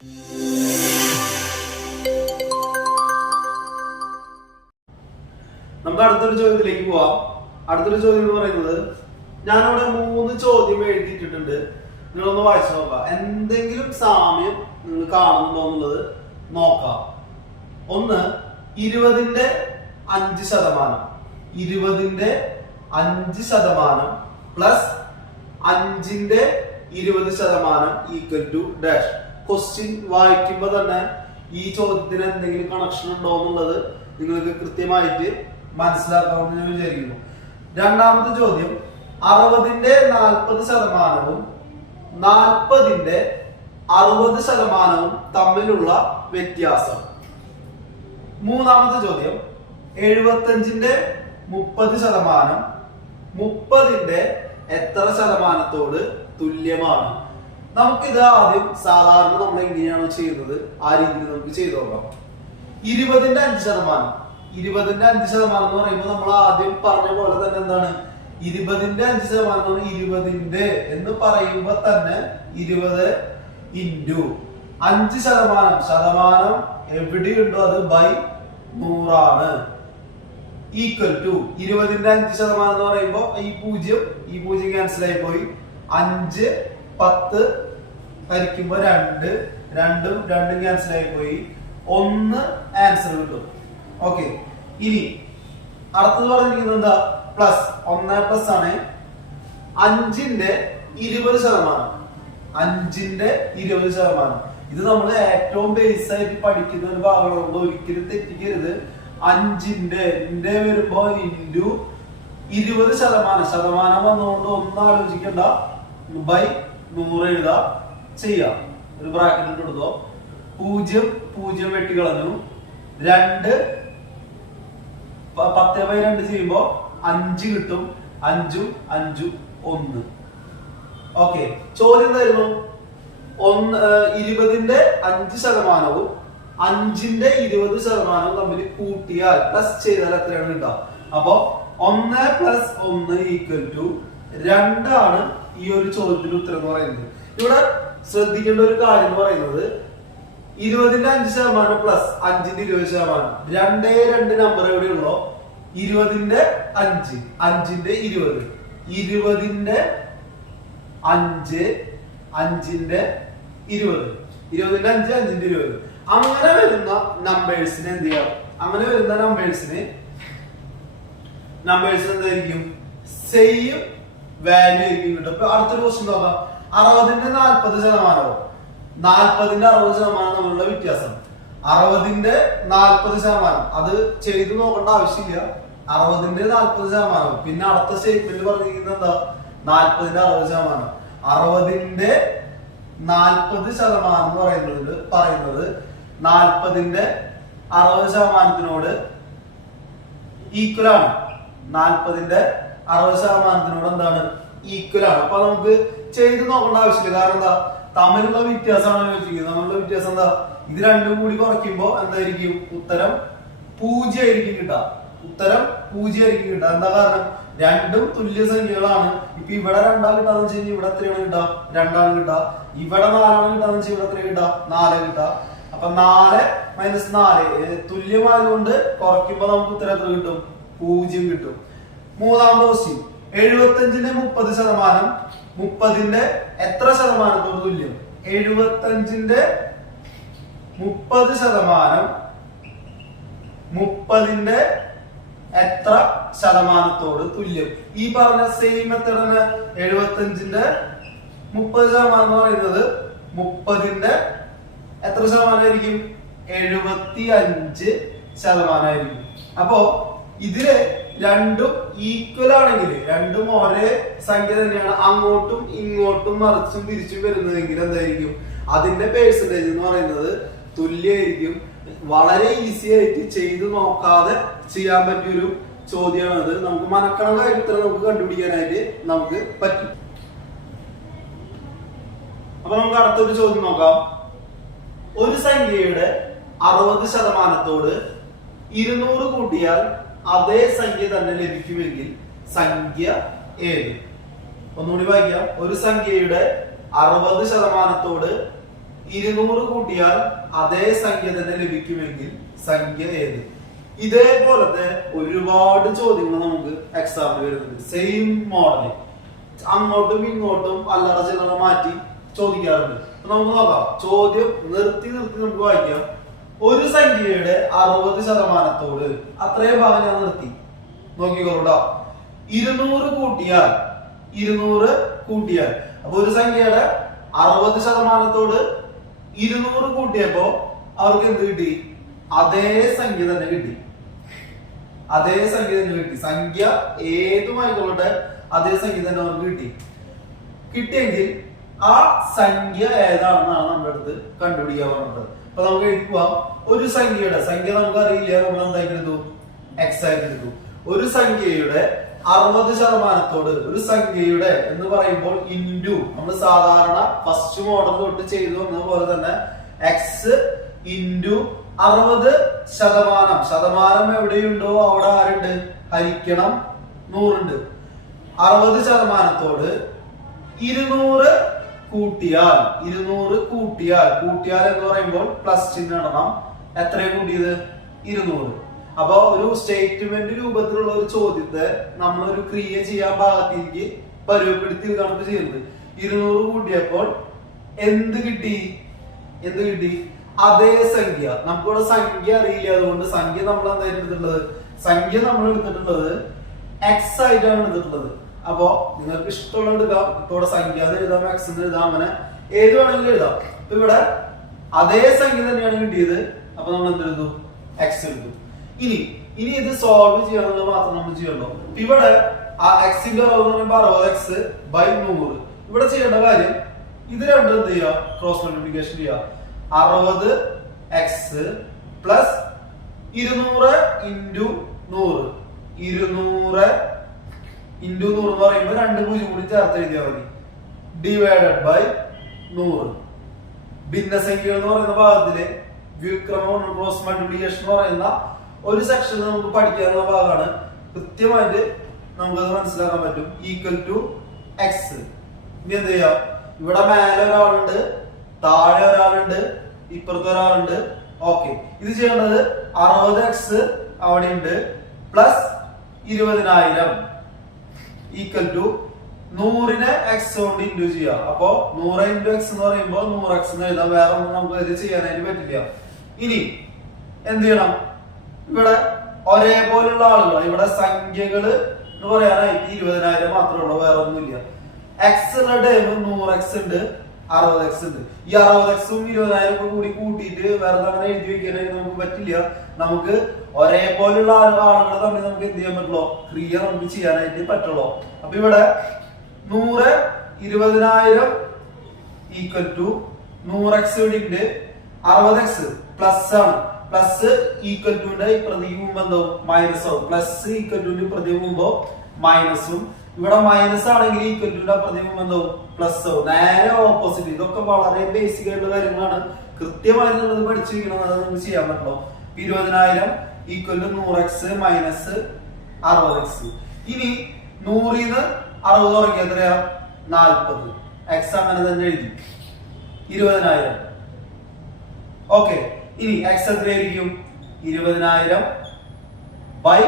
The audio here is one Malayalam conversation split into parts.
നമുക്ക് അടുത്തൊരു ചോദ്യത്തിലേക്ക് പോവാം. അടുത്തൊരു ചോദ്യം എന്ന് പറയുന്നത്, ഞാനിവിടെ 3 ചോദ്യം എഴുതിയിട്ടുണ്ട്. നിങ്ങളൊന്ന് വായിച്ചു നോക്കാം. എന്തെങ്കിലും സാമ്യം നിങ്ങൾ കാണുന്നുണ്ടോ എന്നുള്ളത് നോക്കാം. ഒന്ന്, 20ന്റെ 5%. 20ന്റെ 5% പ്ലസ് 5ന്റെ 20% ഈക്വൽ ടു ഡാഷ്. ക്വസ്റ്റ്യൻ വായിക്കുമ്പോ തന്നെ ഈ ചോദ്യത്തിന് എന്തെങ്കിലും കണക്ഷൻ ഉണ്ടോ എന്നുള്ളത് നിങ്ങൾക്ക് കൃത്യമായിട്ട് മനസ്സിലാക്കാമെന്ന് ഞാൻ വിചാരിക്കുന്നു. രണ്ടാമത്തെ ചോദ്യം, 60ന്റെ 40%വും 40ന്റെ 60%വും തമ്മിലുള്ള വ്യത്യാസം. മൂന്നാമത്തെ ചോദ്യം, 75ന്റെ 30% 30ന്റെ എത്ര ശതമാനത്തോട് തുല്യമാണ്? നമുക്കിത് ആദ്യം സാധാരണ നമ്മൾ എങ്ങനെയാണ് ചെയ്യുന്നത് ആ രീതിയിൽ നമുക്ക് ചെയ്തു നോക്കാം. 20ന്റെ 5%. 20ന്റെ 5% എന്ന് പറയുമ്പോൾ നമ്മൾ ആദ്യം പറഞ്ഞ പോലെ തന്നെ എന്താണ്, 20ന്റെ 5% 20ന്റെ എന്ന് പറയുമ്പോ തന്നെ 20 ഇൻറ്റു 5%. ശതമാനം എവിടെയുണ്ടോ അത് ബൈ 100 ഈക്വൽ ടു 20ന്റെ 5% എന്ന് പറയുമ്പോ ഈ 0 ക്യാൻസൽ ആയി പോയി. 5 10 ഹരിക്കുമ്പോ 2 2 ക്യാൻസൽ ആയി പോയി. 1 ആൻസർ കിട്ടും. ഓക്കെ, ഇനി അടുത്തത് പറഞ്ഞിരിക്കുന്നത് എന്താ, പ്ലസ് 1 പ്ലസ് ആണ് 5ന്റെ 20%. 5ന്റെ 20%. ഇത് നമ്മൾ ഏറ്റവും ബേസ് ആയിട്ട് പഠിക്കുന്ന ഒരു ഭാഗമാണ്, ഒരിക്കലും തെറ്റിക്കരുത്. 5ന്റെ വരുമ്പോ ഇൻറ്റു 20%. ശതമാനം വന്നുകൊണ്ട് ഒന്നും ആലോചിക്കണ്ട, ബൈ 100 എഴുതാ ചെയ്യാം. ഒരു ബ്രാക്കറ്റ് എടുത്തോ. 0 വെട്ടി കളഞ്ഞു. 2 10/2 ചെയ്യുമ്പോ 5 കിട്ടും. 5 5 1. ഓക്കെ, ചോദ്യം എന്തായിരുന്നു? 20ന്റെ 5%വും 5ന്റെ 20%വും തമ്മിൽ കൂട്ടിയാൽ പ്ലസ് ചെയ്താൽ എത്രയാണ് കിട്ടുക? അപ്പൊ 1 പ്ലസ് 1 ഈക്വൽ ടു 2 ആണ് ഈ ഒരു ചോദ്യത്തിന്റെ ഉത്തരം എന്ന് പറയുന്നത്. ഇവിടെ ശ്രദ്ധിക്കേണ്ട ഒരു കാര്യം എന്ന് പറയുന്നത്, 20ന്റെ 5% പ്ലസ് 5ന്റെ 20%. 2 നമ്പർ എവിടെയുള്ളോ 20ന്റെ 5 5ന്റെ 20 20ന്റെ 5 5ന്റെ 20 20ന്റെ 5 5ന്റെ 20. അങ്ങനെ വരുന്ന നമ്പേഴ്സിന് എന്ത് ചെയ്യാം? അങ്ങനെ വരുന്ന നമ്പേഴ്സിന് എന്തായിരിക്കും? സെയിം വാല്യൂ ആയിരിക്കും കിട്ടും. ഇപ്പൊ അടുത്തൊരു ക്വസ്റ്റ്യൻ നോക്കാം. 60ന്റെ 40%, 40ന്റെ 60% തമ്മിലുള്ള വ്യത്യാസം. 60ന്റെ 40%, അത് ചെയ്തു നോക്കേണ്ട ആവശ്യമില്ല. 60ന്റെ 40%. പിന്നെ അടുത്ത സ്റ്റേറ്റ്മെന്റ് പറഞ്ഞിരിക്കുന്നത് എന്താ? 40ന്റെ 60%. 60ന്റെ 40% എന്ന് പറയുന്നത് 40ന്റെ 60%-നോട് ഈക്വൽ ആണ്. 40ന്റെ 60%-നോട് എന്താണ്? ഈക്വൽ ആണ്. അപ്പൊ നമുക്ക് ചെയ്ത് നോക്കേണ്ട ആവശ്യമില്ല. കാരണം എന്താ? തമ്മിലുള്ള വ്യത്യാസമാണ് ചോദിച്ചിരിക്കുന്നത്. തമ്മിലുള്ള വ്യത്യാസം എന്താ? ഇത് രണ്ടും കൂടി കുറയ്ക്കുമ്പോ എന്തായിരിക്കും? ഉത്തരം 0 ആയിരിക്കും കിട്ടുക. ഉത്തരം 0 ആയിരിക്കും കിട്ടുക. എന്താ കാരണം? രണ്ടും തുല്യ സംഖ്യകളാണ്. ഇപ്പൊ ഇവിടെ 2 കിട്ടാന്ന് വെച്ച് കഴിഞ്ഞാൽ ഇവിടെ എത്രയാണ് കിട്ടുക? 2 കിട്ടുക. ഇവിടെ 4 കിട്ടാന്ന് വെച്ചാൽ ഇവിടെ എത്ര കിട്ടുക? 4 കിട്ടുക. അപ്പൊ 4 - 4 തുല്യമായതുകൊണ്ട് കുറയ്ക്കുമ്പോ നമുക്ക് ഉത്തരം എത്ര കിട്ടും? 0 കിട്ടും. മൂന്നാമത്തെ ക്വസ്റ്റ്യൻ, 75ന്റെ 30%, 30ന്റെ എത്ര ശതമാനത്തോട് തുല്യം? 75ന്റെ 30%, 30ന്റെ എത്ര ശതമാനത്തോട് തുല്യം? ഈ പറഞ്ഞ സെയിം മെത്തേഡ് തന്നെ. 75ന്റെ 30% എന്ന് പറയുന്നത് 30ന്റെ എത്ര ശതമാനമായിരിക്കും? 75%. അപ്പോ ഇതില് രണ്ടും ഈക്വൽ ആണെങ്കിൽ, രണ്ടും ഒരേ സംഖ്യ തന്നെയാണ്, അങ്ങോട്ടും ഇങ്ങോട്ടും മറിച്ചും തിരിച്ചും വരുന്നതെങ്കിൽ എന്തായിരിക്കും? അതിന്റെ പേഴ്സൻറ്റേജ് എന്ന് പറയുന്നത് തുല്യമായിരിക്കും. വളരെ ഈസി ആയിട്ട് ചെയ്തു നോക്കാതെ ചെയ്യാൻ പറ്റിയൊരു ചോദ്യമാണത്. നമുക്ക് മനക്കണക്കായിട്ട് ഉത്തരം നമുക്ക് കണ്ടുപിടിക്കാനായിട്ട് നമുക്ക് പറ്റും. അപ്പൊ നമുക്ക് അടുത്തൊരു ചോദ്യം നോക്കാം. ഒരു സംഖ്യയുടെ 60%-തോട് 200 കൂട്ടിയാൽ അതേ സംഖ്യ തന്നെ ലഭിക്കുമെങ്കിൽ സംഖ്യ ഏത്? ഒന്നുകൂടി വായിക്കാം. ഒരു സംഖ്യയുടെ 60%-തോട് 200 കൂട്ടിയാൽ അതേ സംഖ്യ തന്നെ ലഭിക്കുമെങ്കിൽ സംഖ്യ ഏത്? ഇതേപോലത്തെ ഒരുപാട് ചോദ്യങ്ങൾ നമുക്ക് എക്സാമിൽ വരുന്നുണ്ട്. സെയിം മോഡൽ അങ്ങോട്ടും ഇങ്ങോട്ടും അല്ലറ ചില്ലറ മാറ്റി ചോദിക്കാറുണ്ട്. നമുക്ക് നോക്കാം. ചോദ്യം നിർത്തി നമുക്ക് വായിക്കാം. ഒരു സംഖ്യയുടെ 60% അത്രയും ഭാഗം ഞാൻ നിർത്തി നോക്കിക്കോളൂട്ടോ. 200 കൂട്ടിയാൽ അപ്പൊ ഒരു സംഖ്യയുടെ 60% 200 കൂട്ടിയപ്പോ അവർക്ക് എന്ത് കിട്ടി? അതേ സംഖ്യ തന്നെ കിട്ടി. സംഖ്യ ഏതുമായിക്കൊള്ളട്ടെ അതേ സംഖ്യ തന്നെ അവർക്ക് കിട്ടിയെങ്കിൽ ആ സംഖ്യ ഏതാണെന്നാണ് നമ്മുടെ അടുത്ത് കണ്ടുപിടിക്കാൻ പറഞ്ഞത്. അപ്പൊ നമുക്ക് എഴുതുക. ഒരു സംഖ്യ നമുക്ക് അറിയില്ല, നമ്മൾ എന്തായിട്ട് എടുത്തു? എക്സ് ആയിട്ട് എടുത്തു. ഒരു സംഖ്യയുടെ 60% ഒരു സംഖ്യയുടെ എന്ന് പറയുമ്പോൾ ഇൻറ്റു നമ്മൾ സാധാരണ ഫസ്റ്റ് മോഡൽ തൊട്ട് ചെയ്തു എന്നപോലെ തന്നെ എക്സ് ഇൻറ്റു 60%. ശതമാനം എവിടെയുണ്ടോ അവിടെ ആരുണ്ട്? ഹരിക്കണം 100 ഉണ്ട്. 60% 200 കൂട്ടിയാൽ എന്ന് പറയുമ്പോൾ പ്ലസ് ചിഹ്നം ഇടണം. എത്രയാണ് കൂട്ടിയത്? 200. അപ്പൊ ഒരു സ്റ്റേറ്റ്മെന്റ് രൂപത്തിലുള്ള ഒരു ചോദ്യത്തെ നമ്മളൊരു ക്രിയ ചെയ്യാൻ ഭാഗത്തേക്ക് പരുവപ്പെടുത്തി കണക്ക് ചെയ്യുന്നത്. 200 കൂട്ടിയപ്പോൾ എന്ത് കിട്ടി? അതേ സംഖ്യ. നമുക്കിവിടെ സംഖ്യ അറിയില്ല, അതുകൊണ്ട് സംഖ്യ നമ്മൾ എന്തായിട്ട് എടുത്തിട്ടുള്ളത്? എക്സ് ആയിട്ടാണ് എടുത്തിട്ടുള്ളത്. അപ്പോ നിങ്ങൾക്ക് ഇഷ്ടമുള്ള എടുക്കാം. ഇപ്പൊ ഇവിടെ സംഖ്യ എഴുതാം, എക്സ് എന്ന് എഴുതാം, അങ്ങനെ ഏത് വേണമെങ്കിലും എഴുതാം. ഇപ്പൊ ഇവിടെ അതേ സംഖ്യ തന്നെയാണ് കിട്ടിയത്. അപ്പൊ നമ്മൾ എന്തെടുത്തു? എക്സ് എടുത്തു. ഇനി ഇത് സോൾവ് ചെയ്യാനുള്ളത് മാത്രം നമ്മൾ ചെയ്യണോ? ഇവിടെ ആ എക്സിന്റെ 60x/100. ഇവിടെ ചെയ്യേണ്ട കാര്യം ഇത് രണ്ടും എന്ത് ചെയ്യുക? ക്രോസ് മൾട്ടിപ്ലിക്കേഷൻ ചെയ്യുക. 60x plus 200 into 100. 200 ഇൻറ്റു 100 എന്ന് പറയുമ്പോൾ 2 0 കൂടി ചേർത്ത് എഴുതിയാൽ മതി. Divided by 100. ഭിന്നസംഖ്യകൾ എന്ന് പറയുന്ന ഭാഗത്തില് വ്യുൽക്രമം ക്രോസ് മൾട്ടിപ്ലിക്കേഷൻ എന്ന് പറയുന്ന ഒരു സെക്ഷൻ നമുക്ക് പഠിക്കാനുള്ള ഭാഗമാണ്. കൃത്യമായിട്ട് നമുക്കത് മനസ്സിലാക്കാൻ പറ്റും. Equal to X. ഇനി എന്ത് ചെയ്യാം? ഇവിടെ മേലെ ഒരാളുണ്ട്, താഴെ ഒരാളുണ്ട്, ഇപ്പുറത്ത് ഒരാളുണ്ട്. ഓക്കെ, ഇത് ചെയ്യേണ്ടത് 60x അവിടെ ഉണ്ട് പ്ലസ് 20,000 ഈക്വൽ ടു 100നെ എക്സ് കൊണ്ട് ഇൻറ്റു ചെയ്യാം. അപ്പോ 100 ഇൻറ്റു എക്സ് എന്ന് പറയുമ്പോൾ 100x എന്ന് എഴുതാം. വേറെ ഒന്നും നമുക്ക് ഇത് ചെയ്യാനായിട്ട് പറ്റില്ല. ഇനി എന്ത് ചെയ്യണം? ഇവിടെ ഒരേപോലുള്ള ആളുകൾ, ഇവിടെ സംഖ്യകള് എന്ന് പറയാനായിട്ട് 20,000 മാത്രമേ ഉള്ളൂ, വേറെ ഒന്നുമില്ല. എക്സ് ഉള്ള ടൈം 100x ഉണ്ട്, 60x ഉണ്ട്. ഈ 60xും 20,000 കൂടി കൂട്ടിയിട്ട് വേറെ അങ്ങനെ എഴുതി വെക്കാനായിട്ട് നമുക്ക് പറ്റില്ല. നമുക്ക് ഒരേപോലുള്ള ആളുകൾ തമ്മിൽ നമുക്ക് എന്ത് ചെയ്യാൻ പറ്റുള്ളൂ? ക്രിയ നമുക്ക് ചെയ്യാനായിട്ട് പറ്റുള്ളൂ. അപ്പൊ ഇവിടെ 100 20,000 ഈക്വൽ ടു 100x ഇവിടെ ഉണ്ട്, 60x പ്ലസ് ആണ്. പ്ലസ് ഈക്വൽ ടുന്റെ പ്രതികുമ്പോ എന്തോ മൈനസ് ആവും. പ്ലസ് ഈക്വൽ ടുന്റെ പ്രതികുമ്പോ മൈനസും. ഇവിടെ മൈനസ് ആണെങ്കിൽ ഈക്വൽ ടുന്റെ പ്രതികുമ്പോ എന്തോ പ്ലസ് ആവും. നേരെ ഓപ്പോസിറ്റ്. ഇതൊക്കെ വളരെ ബേസിക് ആയിട്ടുള്ള കാര്യങ്ങളാണ്. കൃത്യമായി നിങ്ങൾ പഠിച്ചിരിക്കണം. അത് നമുക്ക് ചെയ്യാൻ പറ്റുള്ളൂ. 20,000 equal to 100x minus 60x. ഇനി 100ന്ന് 60 കുറയ്ക്കുക എത്രയാ? 40. എക്സ് അങ്ങനെ തന്നെ എഴുതി. 20,000. ഓക്കെ, ഇനി എക്സ് എത്രയായിരിക്കും? 20,000 ബൈ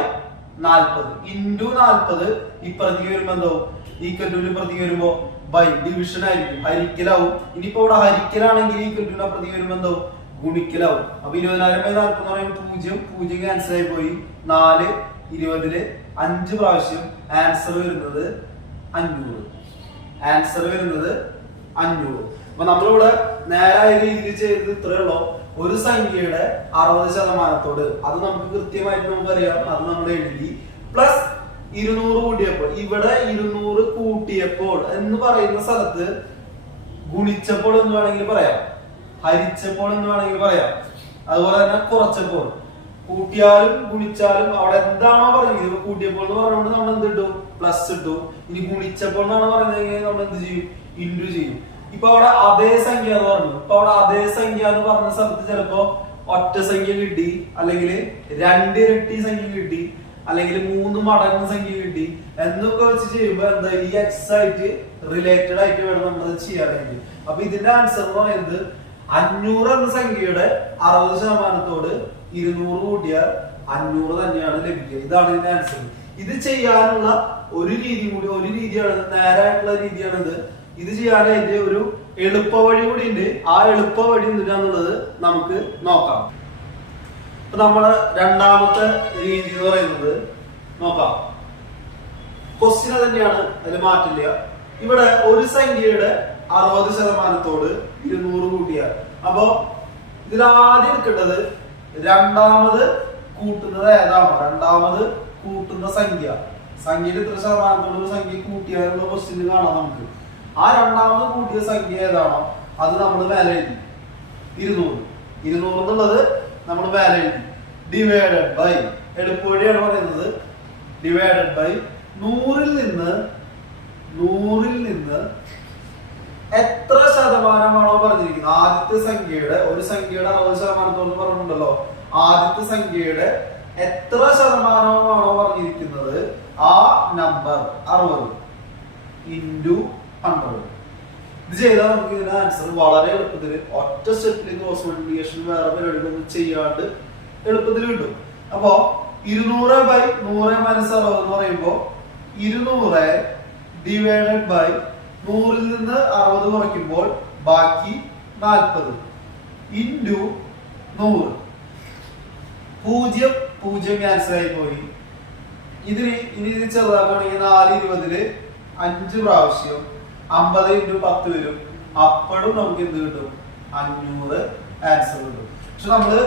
40 ഇൻറ്റു 40. ഇപ്പുറത്തേക്ക് വരുമ്പോ എന്തോ ഈക്വൽ ടു ഇപ്പുറത്തേക്ക് വരുമ്പോ ബൈ ഡിവിഷൻ ആയിരിക്കും, ഹരിക്കലാവും. ഇനിയിപ്പോ ഇവിടെ ഹരിക്കലാണെങ്കിൽ ഈക്വൽ ടു അപ്പുറത്തേക്ക് വരുമ്പോ എന്തോ ഗുണിക്കലാവും. അപ്പൊ 20,000 ബൈ 40 എന്ന് പറയുമ്പോൾ 0 ക്യാൻസൽ ആയി പോയി. 4 20 5 പ്രാവശ്യം. ആൻസർ വരുന്നത് 500. അപ്പൊ നമ്മളിവിടെ നേരായ രീതിയിൽ ചെയ്തത് ഇത്രയേ ഉള്ളൂ. ഒരു സംഖ്യയുടെ 60% അത് നമുക്ക് കൃത്യമായിട്ട് നമുക്കറിയാം. അത് നമ്മൾ എഴുതി. പ്ലസ് 200 കൂട്ടിയപ്പോൾ, ഇവിടെ 200 കൂട്ടിയപ്പോൾ എന്ന് പറയുന്ന സ്ഥലത്ത് ഗുണിച്ചപ്പോൾ എന്ന് വേണമെങ്കിൽ പറയാം, ഹരിച്ചപ്പോൾ എന്ന് വേണമെങ്കിൽ പറയാം, അതുപോലെ തന്നെ കുറച്ചപ്പോൾ. കൂട്ടിയാലും ഗുണിച്ചാലും അവിടെ എന്താണോ പറഞ്ഞത്, കൂട്ടിയപ്പോൾ എന്ന് പറഞ്ഞുകൊണ്ട് നമ്മൾ എന്ത് ഇട്ടു? പ്ലസ് ഇട്ടു. ഇനി ഗുണിച്ചപ്പോൾ എന്നാണ് പറയുന്നത്, നമ്മൾ എന്ത് ചെയ്യും? ഇൻറ്റു ചെയ്യും. ഇപ്പൊ അവിടെ അതേ സംഖ്യ എന്ന് പറഞ്ഞു. ഇപ്പൊ അവിടെ അതേ സംഖ്യ എന്ന് പറഞ്ഞ സ്ഥലത്ത് ചിലപ്പോ ഒറ്റ സംഖ്യ കിട്ടി, അല്ലെങ്കിൽ 2 ഇരട്ടി സംഖ്യ കിട്ടി, അല്ലെങ്കിൽ 3 മടങ്ങ് സംഖ്യ കിട്ടി എന്നൊക്കെ വെച്ച് ചെയ്യുമ്പോ എന്താ ഈ എക്സ് ആയിട്ട് റിലേറ്റഡ് ആയിട്ട് വേണം നമ്മൾ ചെയ്യാനായിട്ട്. അപ്പൊ ഇതിന്റെ ആൻസർ എന്ന് പറയുന്നത് 500 എന്ന സംഖ്യയുടെ 60% 200 കൂട്ടിയാൽ 500 തന്നെയാണ് ലഭിക്കുക. ഇതാണ് ഇതിന്റെ ആൻസർ. ഇത് ചെയ്യാനുള്ള ഒരു രീതിയാണ്, നേരായിട്ടുള്ള രീതിയാണിത്. ഇത് ചെയ്യാനായിട്ട് ഒരു എളുപ്പ വഴി കൂടി ഉണ്ട്. ആ എളുപ്പ വഴി എന്തിനാന്നുള്ളത് നമുക്ക് നോക്കാം. ഇപ്പൊ നമ്മള് രണ്ടാമത്തെ രീതി എന്ന് പറയുന്നത് നോക്കാം. ക്വസ്റ്റ്യൻ തന്നെയാണ്, അതിൽ മാറ്റില്ല. ഇവിടെ ഒരു സംഖ്യയുടെ 60% 200 കൂട്ടിയാൽ, അപ്പൊ ഇതിലാദ്യം എടുക്കേണ്ടത് രണ്ടാമത് കൂട്ടുന്നത് ഏതാണോ, രണ്ടാമത് കൂട്ടുന്ന സംഖ്യയിൽ ഇത്ര ശതമാനത്തോട് സംഖ്യ കൂട്ടിയാലുള്ള ക്വസ്റ്റ്യൻ കാണാം നമുക്ക്. ആ രണ്ടാമത് കൂട്ടിയ സംഖ്യ ഏതാണോ അത് നമ്മൾ മേലെ എഴുതി. 200 എന്നുള്ളത് നമ്മൾ മേലെ എഴുതി. ഡിവൈഡഡ് ബൈ, എളുപ്പവഴിയാണ് പറയുന്നത്, ഡിവൈഡഡ് ബൈ 100ൽ നിന്ന് എത്ര ശതമാനമാണോ പറഞ്ഞിരിക്കുന്നത്, ആദ്യത്തെ സംഖ്യയുടെ, ഒരു സംഖ്യയുടെ 60% പറഞ്ഞിട്ടുണ്ടല്ലോ, ആദ്യത്തെ സംഖ്യയുടെ എത്ര ശതമാനമാണോ പറഞ്ഞിരിക്കുന്നത് ആ നമ്പർ 60 ഇൻറ്റു 100. ഇത് ചെയ്താൽ നമുക്ക് ഇതിന്റെ ആൻസർ വളരെ എളുപ്പത്തിൽ ഒറ്റ സ്റ്റെപ്പിൽ ക്രോസ് മൾട്ടിപ്ലിക്കേഷൻ വേറെ പരിപാടികളൊന്നും ചെയ്യാണ്ട് എളുപ്പത്തിൽ കിട്ടും. അപ്പോ 200 ബൈ 100 മൈനസ് 60 എന്ന് പറയുമ്പോ 200 ഡിവൈഡഡ് ബൈ 100ൽ നിന്ന് 60 കുറയ്ക്കുമ്പോൾ ബാക്കി 40 ഇൻറ്റു 100. 0 ക്യാൻസൽ ആയി പോയി. ഇനി ഇത് ചെറുതാക്കുകയാണെങ്കിൽ 420 5 പ്രാവശ്യം 50 ഇൻറ്റു 10 വരും. അപ്പോഴും നമുക്ക് എന്ത് കിട്ടും, 500 ആൻസർ കിട്ടും. പക്ഷെ നമ്മള്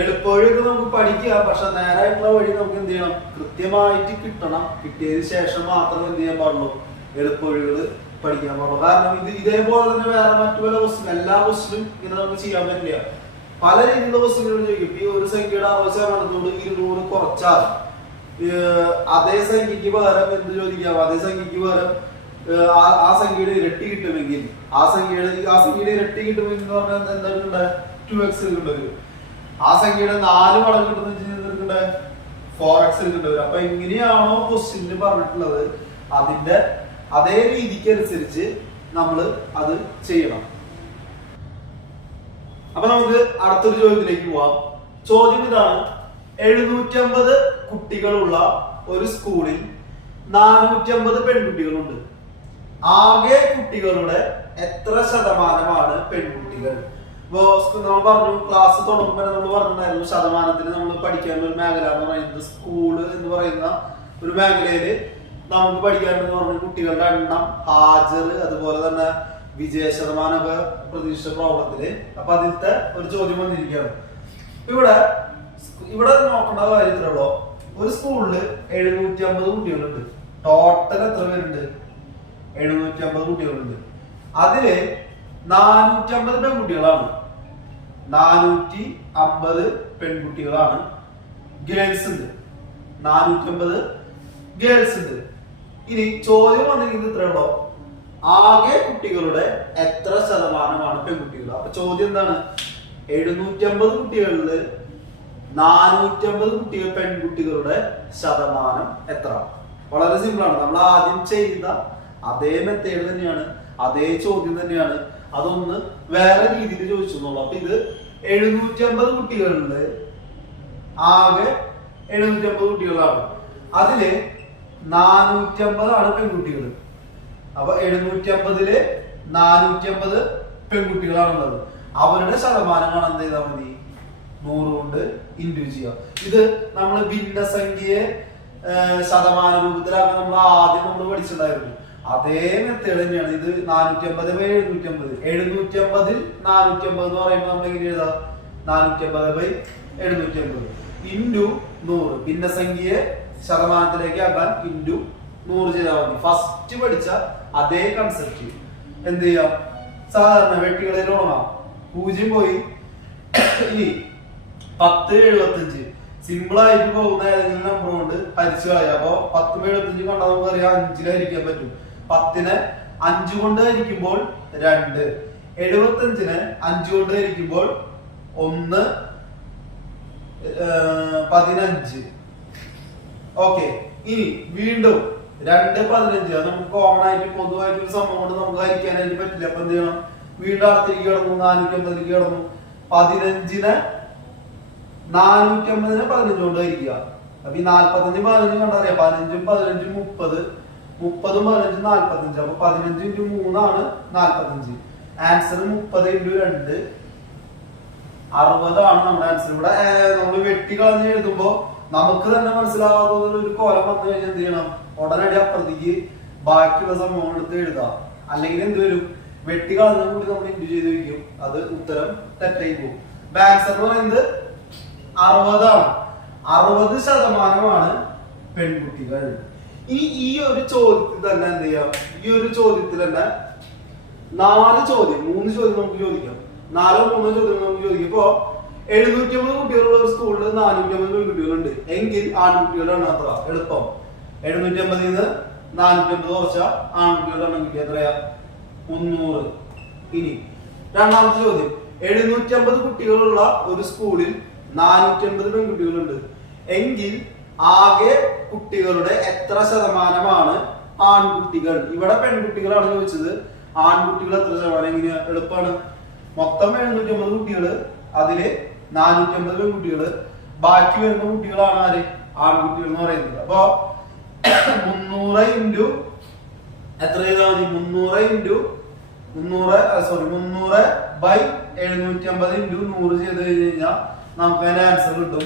എളുപ്പവഴിയൊക്കെ നമുക്ക് പഠിക്കാം, പക്ഷെ നേരായിട്ടുള്ള വഴി നമുക്ക് എന്ത് ചെയ്യണം, കൃത്യമായിട്ട് കിട്ടണം. കിട്ടിയതിന് ശേഷം മാത്രം എന്ത് ചെയ്യാൻ പാടുള്ളൂ, എളുപ്പവഴികൾ പഠിക്കാൻ പാടുള്ളൂ. കാരണം ഇതേപോലെ തന്നെ വേറെ മറ്റു പല ക്വസ്റ്റ്യൻ, എല്ലാ ക്വസ്റ്റ്യനും ഇങ്ങനെ നമുക്ക് ചെയ്യാൻ പറ്റില്ല. പല രീതിയിലുള്ള ക്വസ്റ്റ്യനുകൾ ചോദിക്കും. ഈ ഒരു സംഖ്യയുടെ 60% 200 കുറച്ചാൽ അതേ സംഖ്യക്ക് പകരം എന്ത് ചോദിക്കാം, അതേ സംഖ്യക്ക് പകരം ആ സംഖ്യയുടെ ഇരട്ടി കിട്ടുമെങ്കിൽ, ആ സംഖ്യയുടെ ഇരട്ടി കിട്ടുമെങ്കിൽ എന്ന് പറഞ്ഞാൽ എന്താണ് 2x കിട്ടുന്നത്. ആ സംഖ്യയുടെ 4 മടങ്ങ് കിട്ടുന്ന 4x കിട്ടുന്നത്. അപ്പൊ എങ്ങനെയാണോ ക്വസ്റ്റ്യനിൽ പറഞ്ഞിട്ടുള്ളത് അതിന്റെ അതേ രീതിക്ക് അനുസരിച്ച് നമ്മൾ അത് ചെയ്യണം. അപ്പൊ നമുക്ക് അടുത്തൊരു ചോദ്യത്തിലേക്ക് പോവാം. ചോദ്യം ഇതാണ്: 750 കുട്ടികളുള്ള ഒരു സ്കൂളിൽ 450 പെൺകുട്ടികളുണ്ട്. ആകെ കുട്ടികളുടെ എത്ര ശതമാനമാണ് പെൺകുട്ടികൾ? നമ്മൾ പറഞ്ഞു, ക്ലാസ് തുടങ്ങുമ്പോൾ നമ്മൾ പറഞ്ഞിട്ടുണ്ടായിരുന്നു ശതമാനത്തിന് നമ്മൾ പഠിക്കേണ്ട ഒരു മേഖല എന്ന് പറയുന്നത് സ്കൂള് എന്ന് പറയുന്ന ഒരു മേഖലയില് നമുക്ക് പഠിക്കാനെന്ന് പറഞ്ഞ കുട്ടികളുടെ എണ്ണം, ഹാജർ, അതുപോലെ തന്നെ വിജയ ശതമാനമൊക്കെ പ്രതീക്ഷിച്ച പ്രോബ്ലത്തില്. അപ്പൊ അതിലത്തെ ഒരു ചോദ്യം വന്നിരിക്കുകയാണ്. ഇവിടെ നോക്കേണ്ട കാര്യത്തിലുള്ളൂ, ഒരു സ്കൂളില് 750 കുട്ടികളുണ്ട്. ടോട്ടൽ എത്ര പേരുണ്ട്? 750 കുട്ടികളുണ്ട്. അതില് 450 പെൺകുട്ടികളാണ്, 450 പെൺകുട്ടികളാണ്. ഗേൾസ് ഉണ്ട്, 450 ഗേൾസ് ഉണ്ട്. ഇനി ചോദ്യം വന്നിരിക്കുന്നത് ഇത്രയുള്ളൂ, ആകെ കുട്ടികളുടെ എത്ര ശതമാനമാണ് പെൺകുട്ടികൾ? അപ്പൊ ചോദ്യം എന്താണ്? 750 കുട്ടികളില് 450 പെൺകുട്ടികളുടെ ശതമാനം എത്ര? വളരെ സിമ്പിൾ ആണ്. നമ്മൾ ആദ്യം ചെയ്ത അതേ മെത്തേഡ് തന്നെയാണ്, അതേ ചോദ്യം തന്നെയാണ്. അതൊന്ന് വേറെ രീതിയിൽ ചോദിച്ചെന്നുള്ളൂ. അപ്പൊ ഇത് 750 കുട്ടികളില് ആകെ 750 കുട്ടികളാണ്. അതില് 450 പെൺകുട്ടികൾ. അപ്പൊ 750ല് 450 പെൺകുട്ടികളാണുള്ളത്. അവരുടെ ശതമാനം കാണാൻ എന്ത് ചെയ്താൽ മതി, 100 കൊണ്ട് ഇൻഡ്യൂ ചെയ്യാം. ഇത് നമ്മൾ ഭിന്നസംഖ്യയെ ശതമാന രൂപത്തിലാക്കാൻ നമ്മൾ ആദ്യം പഠിച്ചിട്ടുണ്ടായിരുന്നു. അതേ മെത്തേഡ് തന്നെയാണ് ഇത്. 450/750, 750ൽ 450 എന്ന് പറയുമ്പോൾ നമ്മൾ എങ്ങനെ എഴുതാം, 450/750 ഇൻഡു 100. ഭിന്നസംഖ്യയെ ശതമാനത്തിലേക്ക് ആക്കാൻ ഇൻഡു 100 ചെയ്താൽ മതി. ഫസ്റ്റ് പഠിച്ച അതേ കൺസെപ്റ്റ് എന്ത് ചെയ്യാം, സാധാരണ വെട്ടികളിൽ ഉണങ്ങാം. 0 പോയി. ഇനി 10/75 സിമ്പിൾ ആയിട്ട് പോകുന്ന ഏതെങ്കിലും നമ്പർ കൊണ്ട് ഹരിച്ചു കളയാം. അപ്പൊ 10/75 കണ്ടാൽ നമുക്ക് അറിയാം 5ൽ ഹരിക്കാൻ പറ്റും. 10നെ 5 കൊണ്ട് ഹരിക്കുമ്പോൾ 2, 75നെ 5 കൊണ്ട് ഹരിക്കുമ്പോൾ 1, 15. ഓക്കെ. ഇനി വീണ്ടും 2, 15 നമുക്ക് കോമൺ ആയിട്ട് പൊതുവായിട്ട് ഒരു സംഭവം കൊണ്ട് നമുക്ക് ഹരിക്കാനായിട്ട് പറ്റില്ല. അപ്പൊ എന്ത് ചെയ്യണം, വീണ്ടും അടുത്തേക്ക് കിടന്നു 450 കിടന്നു. 15നെ 450നെ 15 കൊണ്ട് ഹരിക്കുക. അപ്പൊ ഈ 45 15 കണ്ടറിയാം. 15 15 30, 30 15 45. അപ്പൊ 15 × 3 ആണ് 45. ആൻസർ 30 × 2 60 ആണ് നമ്മുടെ ആൻസർ. ഇവിടെ നമ്മൾ വെട്ടി കളഞ്ഞ് എഴുതുമ്പോ നമുക്ക് തന്നെ മനസ്സിലാവാത്ത ഒരു കോലം വന്നു കഴിഞ്ഞാൽ എന്ത് ചെയ്യണം? ഉടനടി അപ്പുറത്തേക്ക് ബാക്കിയുള്ള സംഭവം എടുത്ത് എഴുതാം. അല്ലെങ്കിൽ എന്ത് വരും? വെട്ടി കളഞ്ഞാൽ കൂടി നമ്മൾ ഇൻറ്റു ചെയ്ത് വയ്ക്കും. അത് ഉത്തരം തെറ്റായി പോകും. ആൻസർ എന്ന് പറയുന്നത് 60 ആണ്. 60% പെൺകുട്ടികൾ. ഈ ഒരു ചോദ്യത്തിൽ തന്നെ എന്ത് ചെയ്യാം? ഈ ഒരു ചോദ്യത്തിൽ തന്നെ 3 ചോദ്യം നമുക്ക് ചോദിക്കാം. 3 ചോദ്യം നമുക്ക് ചോദിക്കാം. ഇപ്പോ 750 കുട്ടികളുള്ള ഒരു സ്കൂളിൽ 450 പെൺകുട്ടികളുണ്ട് എങ്കിൽ ആൺകുട്ടികളുടെ എണ്ണം എത്ര? എളുപ്പം. 750 450 കുറച്ച ആൺകുട്ടികളുടെ എണ്ണം കിട്ടിയ എത്രയാ? 300. ഇനി രണ്ടാമത്തെ ചോദ്യം, 750 കുട്ടികളുള്ള ഒരു സ്കൂളിൽ 450 പെൺകുട്ടികളുണ്ട് എങ്കിൽ ആകെ കുട്ടികളുടെ എത്ര ശതമാനമാണ് ആൺകുട്ടികൾ? ഇവിടെ പെൺകുട്ടികളാണ് ചോദിച്ചത്. ആൺകുട്ടികൾ എത്ര ശതമാനം? എങ്ങനെയാ? എളുപ്പമാണ്. മൊത്തം 750 കുട്ടികള്, അതില് 450 പെൺകുട്ടികള്, ബാക്കി വരുന്ന കുട്ടികളാണ് ആര്? ആൺകുട്ടികൾ എന്ന് പറയുന്നത്. അപ്പൊ 300 എത്ര ചെയ്താൽ മതി? 300/750 ചെയ്ത് കഴിഞ്ഞാൽ നമുക്ക് അതിന്റെ ആൻസർ കിട്ടും.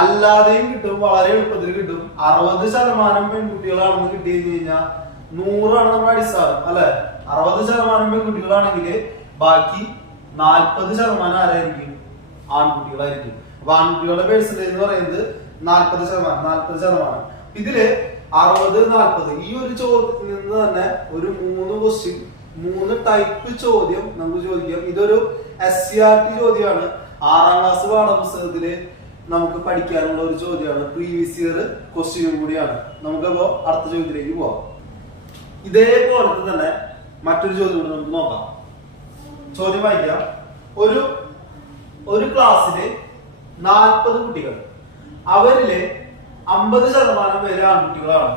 അല്ലാതെയും കിട്ടും, വളരെ എളുപ്പത്തിൽ കിട്ടും. 60% പെൺകുട്ടികളാണെന്ന് കിട്ടി കഴിഞ്ഞാൽ 100 ആണ് നമ്മുടെ അടിസ്ഥാനം അല്ലെ. 60% പെൺകുട്ടികളാണെങ്കിൽ ബാക്കി 40% ആരായിരിക്കും? ആൺകുട്ടികളായിരിക്കും. അപ്പൊ ആൺകുട്ടികളുടെ പേഴ്സൻറ്റേജ് എന്ന് പറയുന്നത് 40%. ഇതില് 60 40 ഈ ഒരു ചോദ്യത്തിൽ നിന്ന് തന്നെ ഒരു 3 ക്വസ്റ്റ്യൻ, 3 ടൈപ്പ് ചോദ്യം നമുക്ക് ചോദിക്കാം. ഇതൊരു SCRT ചോദ്യമാണ്. 6ാം ക്ലാസ് പാഠപുസ്തകത്തില് നമുക്ക് പഠിക്കാനുള്ള ഒരു ചോദ്യമാണ്. പ്രീവിയസ് ഇയർ ക്വസ്റ്റ്യനും കൂടിയാണ്. നമുക്കപ്പോ അടുത്ത ചോദ്യത്തിലേക്ക് പോവാം. ഇതേപോലത്തെ തന്നെ മറ്റൊരു ചോദ്യം കൂടി നമുക്ക് നോക്കാം. ചോദ്യം വായിക്കാം. ഒരു ക്ലാസ്സില് 40 കുട്ടികൾ, അവരിലെ 50% പേര് ആൺകുട്ടികളാണ്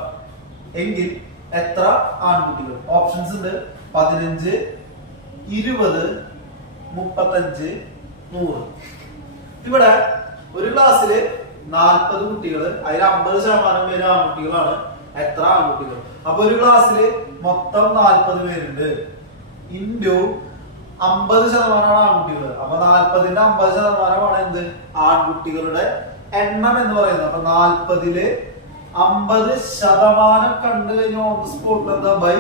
എങ്കിൽ എത്ര ആൺകുട്ടികൾ? ഓപ്ഷൻസ് ഉണ്ട്. 15, 20, 35, 100. ഇവിടെ ഒരു ക്ലാസ്സില് 40 കുട്ടികൾ, അതിൽ 50% പേര് ആൺകുട്ടികളാണ്. എത്ര ആൺകുട്ടികൾ? അപ്പൊ ഒരു ക്ലാസ്സില് മൊത്തം 40 പേരുണ്ട്. ഇൻറ്റു 50% ആൺകുട്ടികൾ. അപ്പൊ 40ന്റെ 50% എന്ത്? ആൺകുട്ടികളുടെ എണ്ണം എന്ന് പറയുന്നത്. അപ്പൊ 40ല് 50% കണ്ടു കഴിഞ്ഞാൽ ഓൺ ദ സ്പോട്ടിൽ എന്താ? ബൈ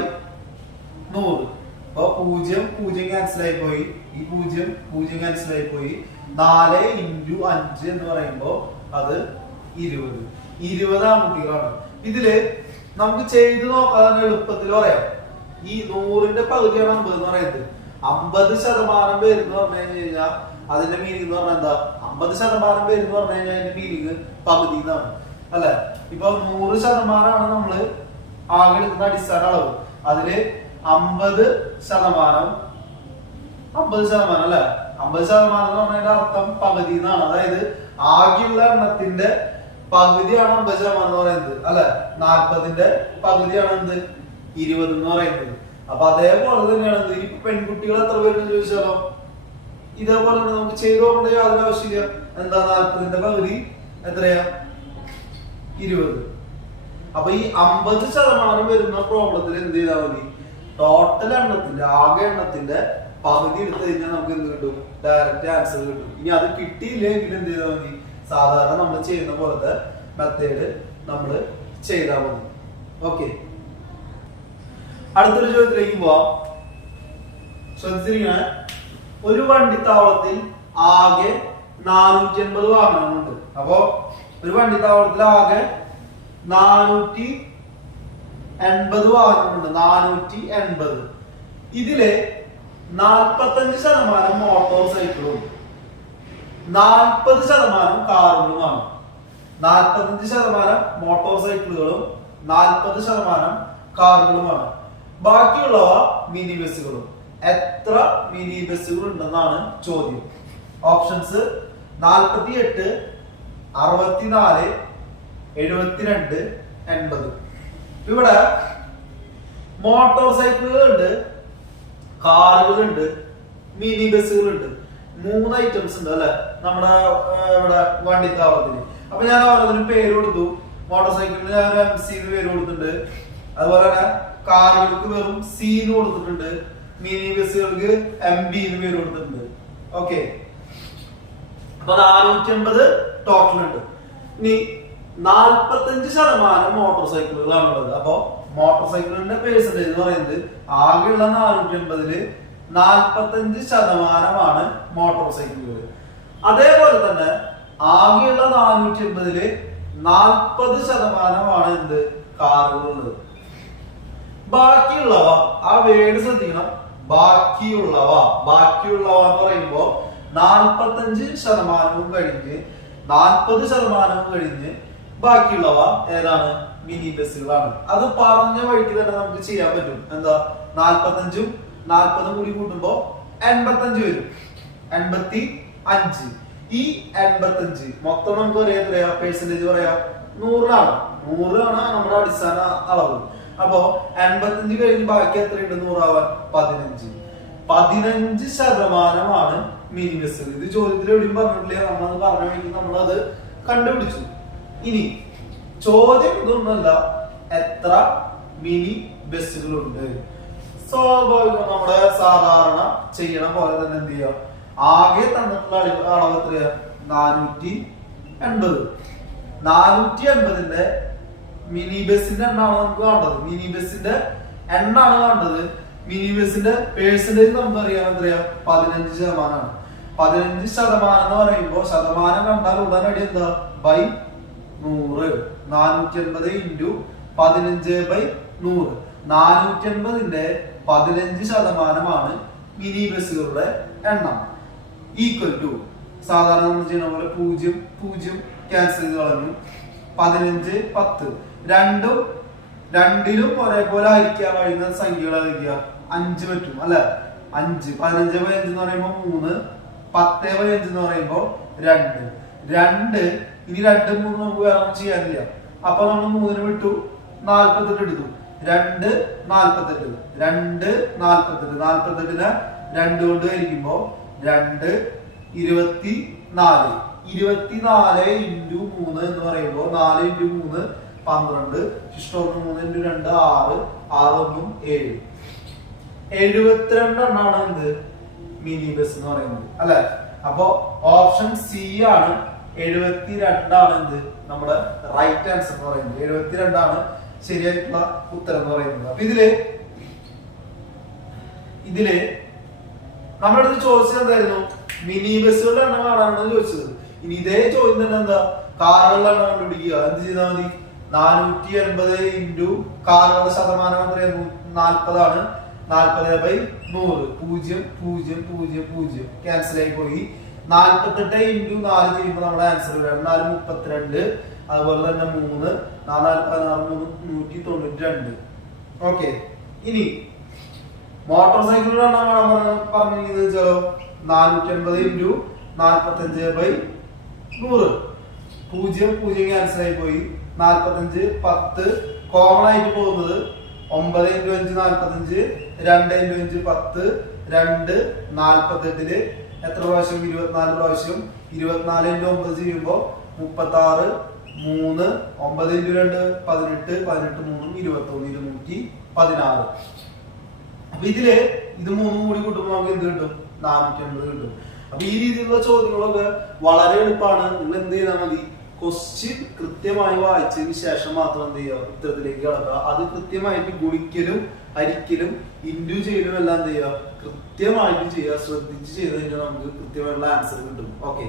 100. അപ്പൊ 0 ക്യാൻസൽ ആയി പോയി. ഈ 0 ക്യാൻസൽ ആയി പോയി. 4 × 5 എന്ന് പറയുമ്പോ അത് 20 ആൺകുട്ടികളാണ്. ഇതില് നമുക്ക് ചെയ്ത് നോക്കാൻ എളുപ്പത്തിൽ പറയാം. ഈ 100ന്റെ പകുതിയാണ് 50 എന്ന് പറയുന്നത്. 50% പേര് എന്ന് പറഞ്ഞു കഴിഞ്ഞാൽ അതിന്റെ മീനിങ് എന്ന് പറഞ്ഞാൽ എന്താ? 50% പേര് എന്ന് പറഞ്ഞു കഴിഞ്ഞാൽ അതിന്റെ മീനിങ് പകുതി എന്നാണ് അല്ലെ. ഇപ്പൊ 100% നമ്മള് ആകെ എടുക്കുന്ന അടിസ്ഥാന അളവ്. അതില് 50% അല്ലെ. 50% എന്ന് പറഞ്ഞതിന്റെ അർത്ഥം പകുതി എന്നാണ്. അതായത് ആകെയുള്ള എണ്ണത്തിന്റെ പകുതിയാണ് 50% എന്ന് പറയുന്നത് അല്ലെ. 40ന്റെ പകുതിയാണ് എന്ത്? 20 എന്ന് പറയുന്നത്. അപ്പൊ അതേപോലെ തന്നെയാണ് ഇനിയിപ്പോ പെൺകുട്ടികൾ എത്ര പേരെന്ന് ചോദിച്ചാലോ ഇതേപോലെ തന്നെ നമുക്ക് ചെയ്തു നോക്കേണ്ട യാതൊരു ആവശ്യമില്ല. എന്താ? 40ന്റെ പകുതി എത്രയാ? 20. അപ്പൊ ഈ 50% വരുന്ന പ്രോബ്ലത്തിൽ എന്ത് ചെയ്താൽ മതി? ടോട്ടൽ എണ്ണത്തിന്റെ, ആകെ എണ്ണത്തിന്റെ പകുതി എടുത്തു കഴിഞ്ഞാൽ നമുക്ക് എന്ത് കിട്ടും? ഡയറക്റ്റ് ആൻസർ കിട്ടും. ഇനി അത് കിട്ടിയില്ലെങ്കിൽ എന്ത് ചെയ്താൽ മതി? സാധാരണ നമ്മൾ ചെയ്യുന്ന പോലത്തെ മെത്തേഡ് നമ്മൾ ചെയ്താൽ മതി. ഓക്കെ, അടുത്തൊരു ചോദ്യത്തിലേക്ക് പോവാം. ശ്രദ്ധിച്ചിരിക്കണേ. ഒരു വണ്ടിത്താവളത്തിൽ ആകെ 480 വാഹനങ്ങളുണ്ട്. അപ്പോ ഒരു വണ്ടിത്താവളത്തിൽ ആകെ 480 വാഹനങ്ങളുണ്ട്. 480. ഇതില് 45% മോട്ടോർ സൈക്കിളും 40% കാറുകളുമാണ്. 45% മോട്ടോർ സൈക്കിളുകളും 40% കാറുകളുമാണ്. ബാക്കിയുള്ളവ മിനി ബസ്സുകളും. എത്ര മിനി ബസ്സുകൾ ഉണ്ടെന്നാണ് ചോദ്യം. ഓപ്ഷൻസ് 48, 64, 72, 80. ഇവിടെ മോട്ടോർ സൈക്കിളുകളുണ്ട്, കാറുകളുണ്ട്, മിനി ബസ്സുകളുണ്ട്. 3 ഐറ്റംസ് ഉണ്ട് അല്ലെ നമ്മുടെ ഇവിടെ വണ്ടിത്താവളത്തിന്. അപ്പൊ ഞാൻ ഓരോന്നിനും പേര് കൊടുത്തു. മോട്ടോർ സൈക്കിളിന് ഞാൻ MC പേര് കൊടുത്തിട്ടുണ്ട്. അതുപോലെ തന്നെ കാറുകൾക്ക് വെറും C എന്ന് കൊടുത്തിട്ടുണ്ട്. മിനി ബസ്സുകൾക്ക് MB എന്ന് പേര് കൊടുത്തിട്ടുണ്ട്. ഓക്കെ, അപ്പൊ 450 ടോട്ടൽ ഉണ്ട്. ഇനി 45% മോട്ടോർ സൈക്കിളുകളാണുള്ളത്. അപ്പൊ മോട്ടോർ സൈക്കിളിന്റെ പേഴ്സൻറ്റേജ് എന്ന് പറയുന്നത് ആകെയുള്ള 450-ല് 45% മോട്ടോർ സൈക്കിളുകൾ. അതേപോലെ തന്നെ ആകെയുള്ള 450-ല് 40% എന്ത് കാറുകളുള്ളത്. ബാക്കിയുള്ളവ, ആ വേർഡ് ശ്രദ്ധിക്കണം, ബാക്കിയുള്ളവ എന്ന് പറയുമ്പോ 45% കഴിഞ്ഞ് 40% കഴിഞ്ഞ് ബാക്കിയുള്ളവ ഏതാണ്? മിനി ബസ്സുകളാണ്. അത് പറഞ്ഞ വഴിക്ക് തന്നെ നമുക്ക് ചെയ്യാൻ പറ്റും. എന്താ, 45-ഉം 40-ഉം കൂടി കൂട്ടുമ്പോ 85 വരും. 85. ഈ 85 മൊത്തം നമുക്ക് പറയാ പെർസെന്റേജ് പറയാ 100 നമ്മുടെ അടിസ്ഥാന അളവ്. അപ്പോ 85 കഴിഞ്ഞ് ബാക്കി എത്രയുണ്ട് 100 ആവാൻ? 15% മിനി ബസ്. ഇത് ചോദ്യത്തിൽ എവിടെയും പറഞ്ഞിട്ടില്ല, നമ്മളത് പറഞ്ഞ വഴിക്ക് നമ്മളത് കണ്ടുപിടിച്ചു. ഇനി ചോദ്യം ഇതൊന്നുമല്ല, എത്ര മിനി ബസ്സുകളുണ്ട്. സ്വാഭാവികം നമ്മുടെ സാധാരണ ചെയ്യണ പോലെ തന്നെ എന്ത് ചെയ്യാം, ആകെ തന്നിട്ടുള്ള അളവ് എത്രയാ? 480. 480-ന്റെ മിനി ബസിന്റെ എണ്ണാണ് നമുക്ക് കാണേണ്ടത്. മിനി ബസിന്റെ എണ്ണാണ് കാണേണ്ടത്. മിനി ബസിന്റെ പേഴ്സൻറ്റേജ് നമുക്കറിയാം എത്രയാ? 15%. 15% എന്ന് പറയുമ്പോ ശതമാനം കണ്ടാൽ ഉടനടി എന്താ? ബൈ 100. 480 ഇൻറ്റു 15/100. 480-ന്റെ 15% മിനി ബസ്സുകളുടെ എണ്ണം. ഈക്വൽ ടു സാധാരണ നമ്മൾ ചെയ്യുന്ന പോലെ 0 ക്യാൻസൽ ചെയ്ത് കളഞ്ഞു. 15 10 രണ്ടിലും ഒരേപോലെ ഹരിക്കാൻ കഴിയുന്ന സംഖ്യകൾ ആയിരിക്കുക 5 പറ്റും അല്ലെ. 5 15/5 എന്ന് പറയുമ്പോ 3, 10/5 എന്ന് പറയുമ്പോ 2. ഇനി 2 3 നമുക്ക് വേറെ ഒന്നും ചെയ്യാനില്ല. അപ്പൊ നമ്മൾ 3-ന് വിട്ടു 48 എടുത്തു. 2 48. 48-നെ 2 കൊണ്ട് ഹരിക്കുമ്പോ 2 24. 24 ഇൻറ്റു 3 എന്ന് പറയുമ്പോ 4 ഇൻറ്റു 3 12. ശിഷ്ടം 3 ഇൻറ്റു 2 6. 6 1 7. 72 എണ്ണാണ് എന്ത്? മിനി ബസ് എന്ന് പറയുന്നത് അല്ലെ. അപ്പൊ ഓപ്ഷൻ സി ആണ് 72 എന്ത്? നമ്മുടെ റൈറ്റ് ആൻസർ എന്ന് പറയുന്നത് 72 ശരിയായിട്ടുള്ള ഉത്തരം എന്ന് പറയുന്നത്. അപ്പൊ ഇതില് നമ്മുടെ അടുത്ത് ചോദിച്ചത് എന്തായിരുന്നു? മിനി ബസ്സുകളുടെ എണ്ണം കാണാനാണ് ചോദിച്ചത്. ഇനി ഇതേ ചോദ്യം തന്നെ എന്താ? കാറുകളുടെ എണ്ണം കണ്ടുപിടിക്കുക. എന്ത് ചെയ്താൽ മതി? 480 ഇൻറ്റു കാറുകളുടെ ശതമാനം എത്രയായിരുന്നു? 40. 40/100. 0 0 0 0 ക്യാൻസൽ ആയി പോയി. 48 ഇൻറ്റു 4 ചെയ്യുമ്പോൾ നമ്മുടെ ആൻസർ വരാം 32. അതുപോലെ തന്നെ 3 4 192. ഓക്കെ, ഇനി മോട്ടോർ സൈക്കിളുടെ എണ്ണം കാണാൻ പറഞ്ഞിരിക്കുന്നത് വെച്ചാലോ 480 ഇൻറ്റു 45/100. 0 0 ക്യാൻസൽ ആയി പോയി. 45 10 കോമൺ ആയിട്ട് പോകുന്നത് 9 ഇൻറ്റു 5 45. 2 ഇൻറ്റു 5 10. 2 48-ല് എത്ര പ്രാവശ്യം? 24 പ്രാവശ്യം. 24 ഇൻറ്റു 9 ചെയ്യുമ്പോ 36. 3 9 ഇൻറ്റു 2 18. 18 3 21 216. അപ്പൊ ഇത് 3 കൂടി കൂട്ടുമ്പോൾ നമുക്ക് എന്ത് കിട്ടും? 450 കിട്ടും. അപ്പൊ ഈ രീതിയിലുള്ള ചോദ്യങ്ങളൊക്കെ വളരെ എളുപ്പമാണ്. നിങ്ങൾ എന്ത് ചെയ്താൽ മതി? ക്വസ്റ്റ്യൻ കൃത്യമായി വായിച്ചതിന് ശേഷം മാത്രം എന്ത് ചെയ്യുക? ഉത്തരത്തിലേക്ക് കടക്കുക. അത് കൃത്യമായിട്ട് ഗുണിക്കലും ഹരിക്കലും ഇൻഡു ചെയ്യലും എല്ലാം എന്ത് ചെയ്യുക? കൃത്യമായിട്ട് ചെയ്യുക. ശ്രദ്ധിച്ച് ചെയ്ത് കഴിഞ്ഞാൽ നമുക്ക് കൃത്യമായിട്ടുള്ള ആൻസർ കിട്ടും. ഓക്കെ.